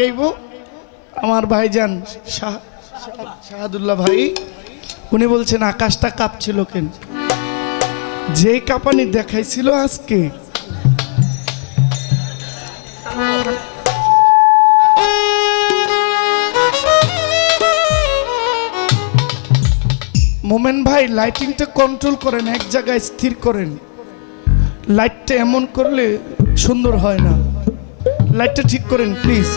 গাইব আমার ভাইজান শাহাদুল্লাহ ভাই উনি বলছেন আকাশটা কাঁপছিল কেন, যে কাঁপানি দেখাইছিল আজকে মোমেন ভাই লাইটিংটা কন্ট্রোল করেন, এক জায়গায় স্থির করেন। লাইটটা এমন করলে সুন্দর হয় না, লাইটটা ঠিক করেন প্লিজ।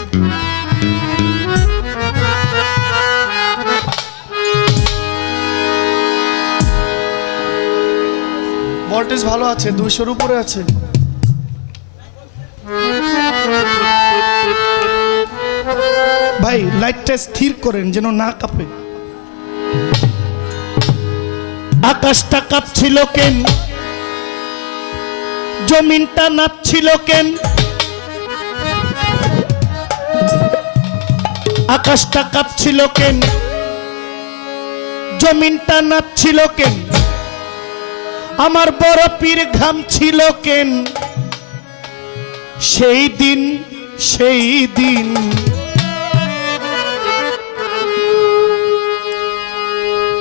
ভোল্টেজ ভালো আছে, 200-র উপরে আছে। ভাই লাইটটা স্থির করেন যেন না কাঁপে। আকাশটা কাঁপছিল কেন, জমিনটা নাচছিল কেন, আকাশটা কাঁপছিল কেন, জমিনটা নাচছিল কেন, আমার বড় পীর ঘামছিল কেন, সেই দিন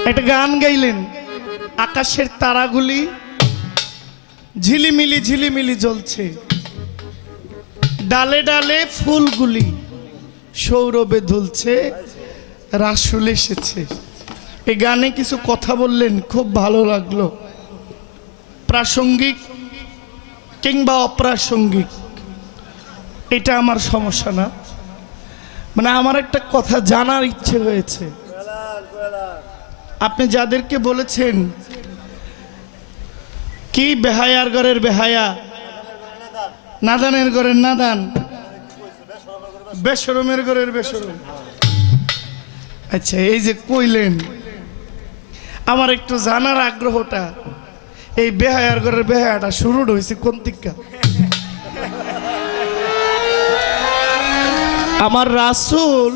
একটা গান গাইলেন, আকাশের তারাগুলি ঝিলিমিলি ঝিলিমিলি জ্বলছে, ডালে ডালে ফুলগুলি সৌরভে দুলছে, রাসূল এসেছে। এই গানে কিছু কথা বললেন, খুব ভালো লাগলো। প্রাসঙ্গিক কিংবা অপ্রাসঙ্গিক এটা আমার সমস্যা না, মানে আমার একটা কথা জানার ইচ্ছে হয়েছে। আপনি যাদেরকে বলেছেন কি বেহায়ার ঘরের বেহায়া, নাদানের ঘরের নাদান, বেশরমের ঘরের বেশরম, আচ্ছা এই যে কইলেন, আমার একটু জানার আগ্রহটা, এই বেহায়ার ঘরের বেহায়াটা শুরু হয়েছে কোন দিকটা? আমার রাসূল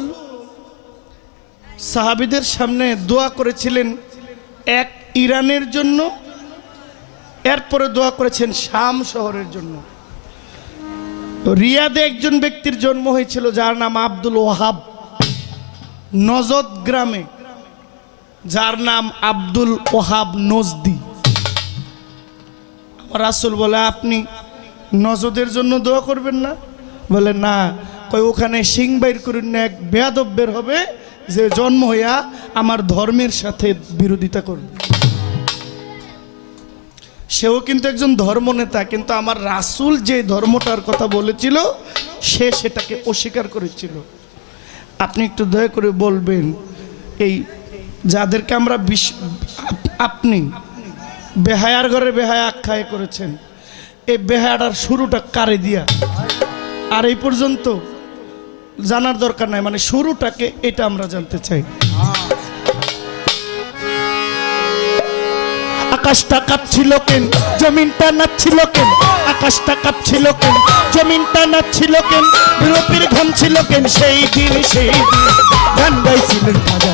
সাহাবীদের সামনে দোয়া করেছিলেন এক ইরানের জন্য, এরপরে দোয়া করেছেন শাম শহরের জন্য। রিয়াদে একজন ব্যক্তির জন্ম হয়েছিল যার নাম আব্দুল ওয়াহাব, নজদ গ্রামে যার নাম আব্দুল ওয়াহাব নজদি। আমার রাসূল বলে আপনি নজদের জন্য দোয়া করবেন না? বলে না, কই ওখানে সিং বাইর করুন না, এক বেয়াদব বের হবে যে জন্ম হইয়া আমার ধর্মের সাথে বিরোধিতা করবে। সেও কিন্তু একজন ধর্মনেতা, কিন্তু আমার রাসূল যে ধর্মটার কথা বলেছিল সে সেটাকে অস্বীকার করেছিল। আপনি একটু দয়া করে বলবেন, এই যাদেরকে আমরা আপনি বেহায়ার ঘরে বেহায়া আখ্যায় করেছেন, এই বেহায়াটার শুরুটা কারে দিয়া? আর এই পর্যন্ত জানার দরকার নাই, মানে শুরুটাকে এটা আমরা জানতে চাই। আকাশটা কাঁপছিল কেন, জমিনটা নাচছিল কেন, আকাশটা কাঁপছিল কেন, জমিনটা নাচছিল কেন, বিরতির ঘামছিল কেন, সেই দিন গান গাইছিলেন খাজা,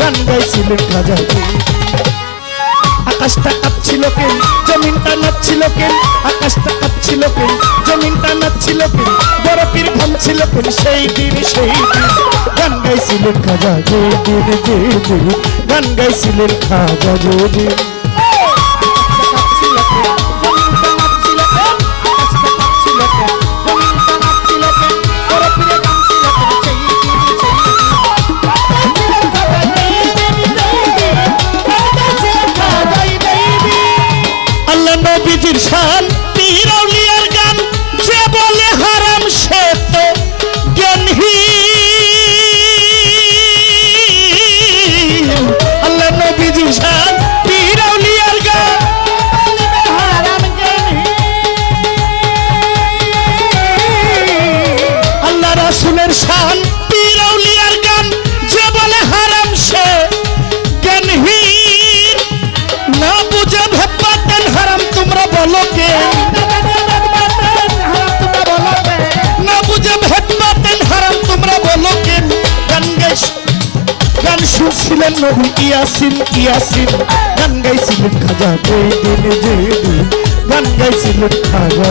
গান গাইছিলেন খাজা। আকাশটা কাঁপছিল কেন, জমিনটা নাচছিল কেন, আকাশটা কাঁপছিল কেন, জমিনটা নাচছিল কেন, বরফের ঘামছিল কেন, সেই দিন গান গাইছিলেন খাজা, গান গাইছিলেন খাজা। নবীজির শান পীর আউলিয়ার গান, যে বলে হারাম সে তো জ্ঞানহীন। আল্লাহ নবীজির শান পীর আউলিয়ার গান, হারাম জ্ঞানহীন। আল্লাহ রাসূলের শান পীর আউলিয়ার গান, যে বলে হারাম সে জ্ঞানহীন। না বুঝে ভাবতেন হারাম তোমরা বলো কে, না বুঝে ভাবতেন হারাম তোমরা বলো কে। গান শুনছিলেন নবী ইয়াসিন, গান গাইছিলেন খাজা, গান গাইছিলেন খাজা।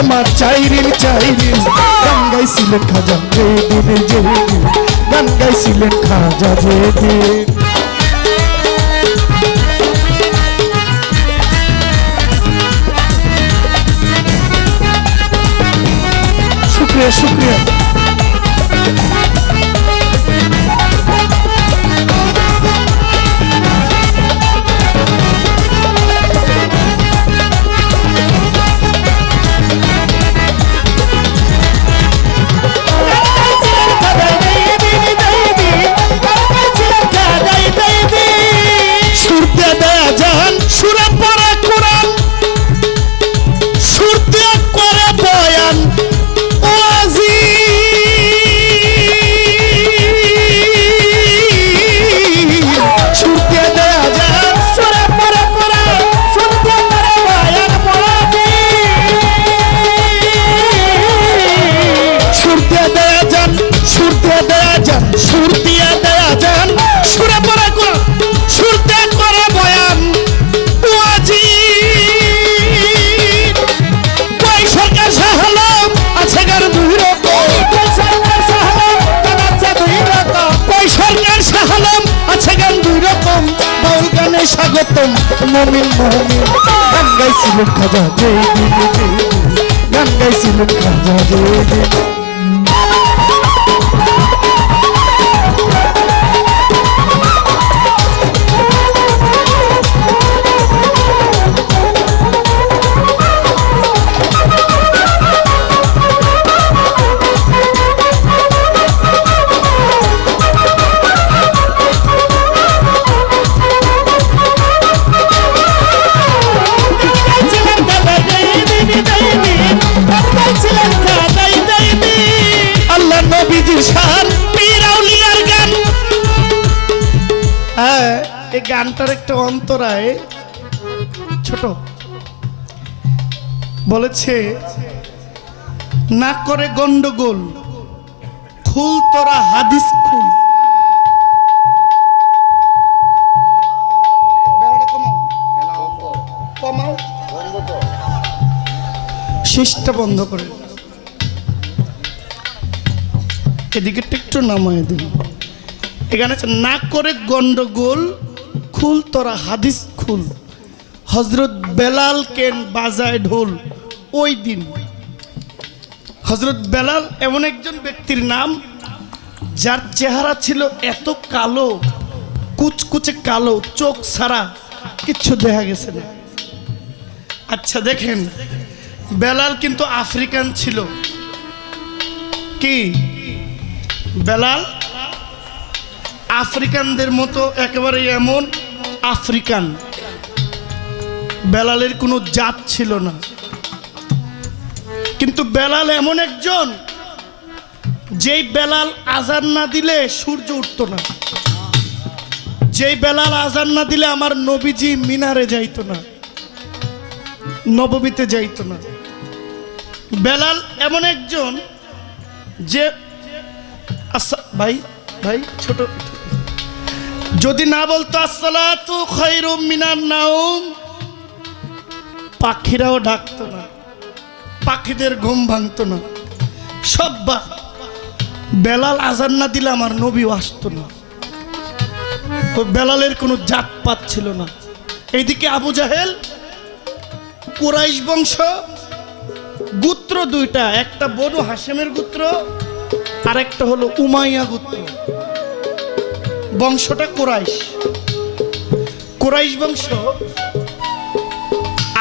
আমার চাইরিন গান গাইছিলেন খাজা যেদিন যেদিন গান গাইছিলেন খাজা যেদিন। শুক্রিয়া শুক্রিয়া। স্বাগতম মমিন মমিন গান গাইছিলেন খাজা যেদিন যেদিন গান গাইছিলেন খাজা যেদিন। এই গানটার একটা অন্তরায় ছোট বলেছে, না করে গন্ডগোল খুল তোরা হাদিস খুল। শেষটা বন্ধ করে এদিকে একটু নামায় দিন। এখানে না করে গন্ডগোল খুল তোরা হাদিস খুল। হজরত বেলাল কেন বাজায় ঢোল। ওই দিন হজরত বেলাল এমন একজন ব্যক্তির নাম যার চেহারা ছিল এত কালো, কুচকুচে কালো, চোখ ছাড়া কিচ্ছু দেখা গেছে না। আচ্ছা দেখেন, বেলাল কিন্তু আফ্রিকান ছিল। কি বেলাল আফ্রিকানদের মতো একেবারে এমন আফ্রিকান। বেলালের কোনো জাত ছিল না, কিন্তু বেলাল এমন একজন যেই বেলাল আজান না দিলে সূর্য উঠতো না, যেই বেলাল আজান না দিলে আমার নবীজি মিনারে যাইতো না, নববীতে যাইতো না। বেলাল এমন একজন যে ভাই ভাই ছোট যদি না বলতো আসসালাতু খায়রুম মিনান নাওম, পাখিরাও ডাকতো না, পাখিদের ঘুম ভাঙতো না। সব বেলাল আজান না দিলে আমার নবীও আসতো না। তো বেলালের কোনো জাতপাত ছিল না। এইদিকে আবু জাহেল কুরাইশ বংশ, গোত্র দুইটা, একটা বনু হাশেমের গোত্র আর একটা হলো উমাইয়া গোত্র। বংশটা কুরাইশ। কুরাইশ বংশ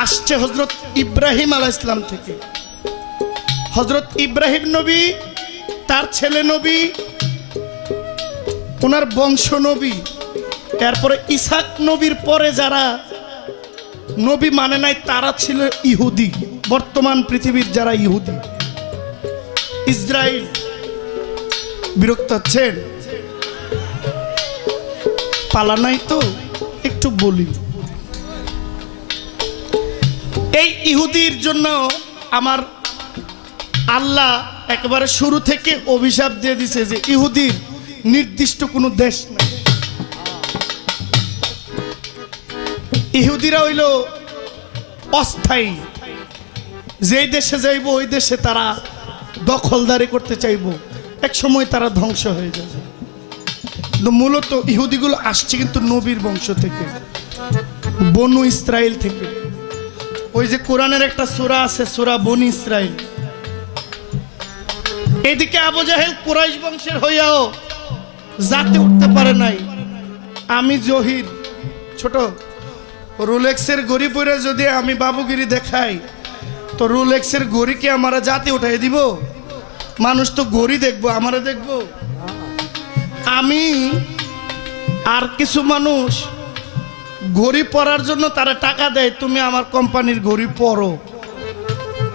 আসছে হযরত ইব্রাহিম আলাইহিস সালাম থেকে। হযরত ইব্রাহিম নবী, তার ছেলে নবী, ওনার বংশ নবী। এরপরে ইসাক নবীর পরে যারা নবী মানে নাই তারা ছিল ইহুদি। বর্তমান পৃথিবীর যারা ইহুদি, ইসরায়েল। বিরক্ত হচ্ছেন? পালা নাই তো একটু বলি। এই ইহুদির জন্য আমার আল্লাহ একেবারে শুরু থেকে অভিশাপ দিয়ে দিছে যে ইহুদির নির্দিষ্ট কোনো দেশ নাই। ইহুদিরা হইল অস্থায়ী। যেই দেশে যাইব ওই দেশে তারা দখলদারি করতে চাইব, এক সময় তারা ধ্বংস হয়ে যাবে। কিন্তু মূলত ইহুদিগুলো আসছে কিন্তু নবীর বংশ থেকে, বনু ইসরাইল থেকে। ওই যে কোরআনের একটা সূরা আছে, সূরা বনি ইসরাইল। এদিকে আবু জাহেল কুরাইশ বংশের হইয়াও জাতে উঠতে পারে নাই। আমি জহির ছোট রোলেক্সের ঘড়ি পরে যদি আমি বাবুগিরি দেখাই, তো রোলেক্সের ঘড়ি কি আমারা জাতে উঠাই দিব? মানুষ তো ঘড়ি দেখবো, আমারা দেখবো। আমি আর কিছু মানুষ ঘড়ি পরার জন্য তারা টাকা দেয়, তুমি আমার কোম্পানির ঘড়ি পরো,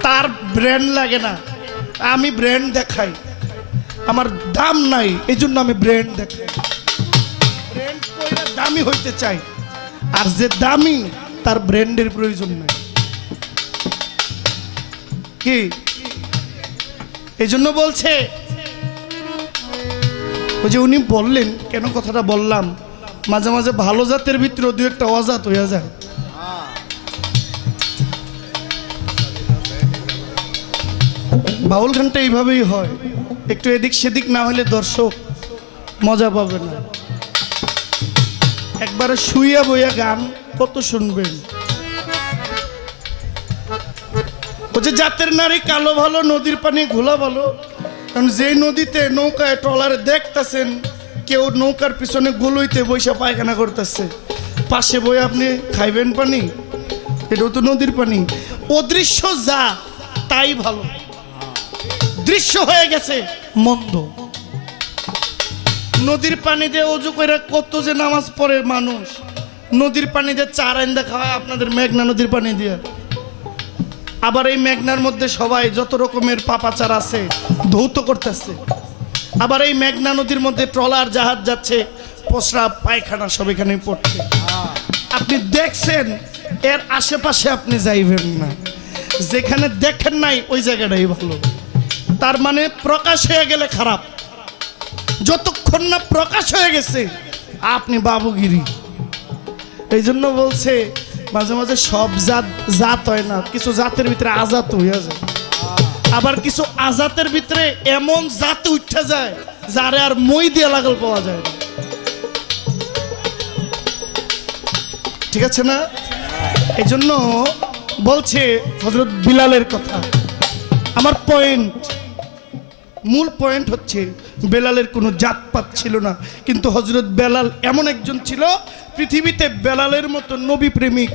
তার ব্র্যান্ড লাগে না, আমি ব্র্যান্ড দেখাই। আমার দাম নাই, এই জন্য আমি ব্র্যান্ড দেখাই। ব্র্যান্ড পয়লা দামি হইতে চাই, আর যে দামি তার ব্র্যান্ডের প্রয়োজন নাই। কি এই জন্য বলছে, ওই যে উনি বললেন, কেন কথাটা বললাম, মাঝে মাঝে ভালো জাতের ভিতরে দু একটা অজাত হইয়া যায়। বাউল গানটা এইভাবেই হয়, একটু এদিক সেদিক না হলে দর্শক মজা পাবে না। একবারে শুইয়া বইয়া গান কত শুনবেন। ও যে জাতের নারী কালো ভালো, নদীর পানি ঘোলা ভালো। কারণ যে নদীতে নৌকায় ট্রলারে দেখতেছেন কেউ নৌকার পিছনে গুলোইতে বৈশা পায়খানা করতেছে, পাশে বই আপনি খাইবেন পানি, এটাও তো নদীর পানি। অদৃশ্য যা তাই ভালো, দৃশ্য হয়ে গেছে মন্দ। নদীর পানি দিয়ে অজু করে কত যে নামাজ পড়ে মানুষ, নদীর পানি দিয়ে চার আইন্দা খাওয়ায় আপনাদের মেঘনা নদীর পানি দিয়ে। আবার এই মেঘনার মধ্যে সবাই যত রকমের পাপাচার আছে ধৌত করতেছে। আবার এই মেঘনা নদীর মধ্যে ট্রলার জাহাজ যাচ্ছে, প্রস্রাব পায়খানা সব এখানে পড়ছে। আপনি দেখছেন, এর আশেপাশে আপনি যাইবেন না। যেখানে দেখেন নাই ওই জায়গাটাই ভালো। তার মানে প্রকাশ হয়ে গেলে খারাপ, যতক্ষণ না প্রকাশ হয়ে গেছে আপনি বাবুগিরি। এই জন্য বলছে মাঝে মাঝে সব জাত হয় না, কিছু জাতের ভিতরে আজাত হইয়া যায়। আবার কিছু আজাতের ভিতরে এমন জাত উঠে যায় যারে আর মই দিয়ে লাগল পাওয়া যায় না। ঠিক আছে না? এই জন্য বলছে হযরত বিলালের কথা। আমার মূল পয়েন্ট হচ্ছে বেলালের কোনো জাতপাত ছিল না, কিন্তু হযরত বেলাল এমন একজন ছিল, পৃথিবীতে বেলালের মতো নবী প্রেমিক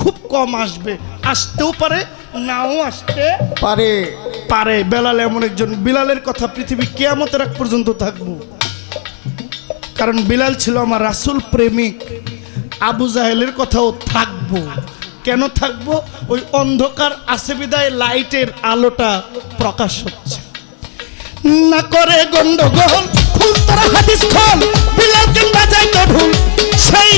খুব কম আসবে, আসতেও পারে নাও আসতে পারে। বেলাল এমন একজন, বিলালের কথা পৃথিবী কিয়ামতের আগ পর্যন্ত থাকবো। কারণ বিলাল ছিল আমার রাসূল প্রেমিক। আবু জাহেলের কথাও থাকবো। কেন থাকবো? ওই অন্ধকার আছে বিদায় লাইটের আলোটা প্রকাশ হচ্ছে না। করে গন্ডগোল খুল তারা হাদিস খোল, বিলাল কেন বাজাই তো ঢোল সেই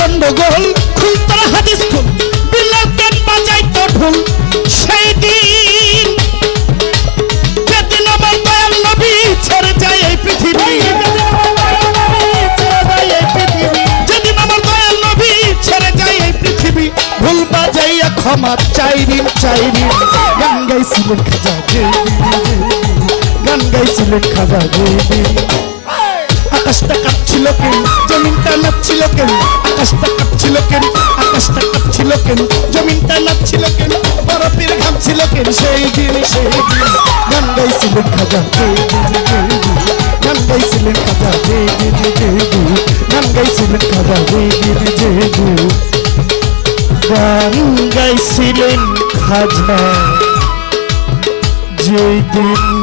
গন্ডগোল খুল তারা হাদিস খোল, বিলাল কেন বাজাই তো ঢোল সেই দিন, যেদিন আমার দয়াল নবী ছেড়ে যায় এই পৃথিবী। যেদিন আমার দয়াল নবী ছেড়ে যায় এই পৃথিবী, ভুল বাজাইয়া ক্ষমা চাইরিন চাইরিন। গান গাইছিলেন খাজা গান গাইছিলেন খাজা। আকাশটা কাঁপছিল কেন, জমিনটা নাচছিল কেন, আকাশটা কাঁপছিল কেন, আকাশটা কাঁপছিল কেন, জমিনটা নাচছিল কেন, বরফের ঘামছিল কেন সেই দিন গান গাইছিলেন খাজা। গান গাইছিলেন খাজা, গান গাইছিলেন খাজা, গান গাইছিলেন খাজা যেই দিন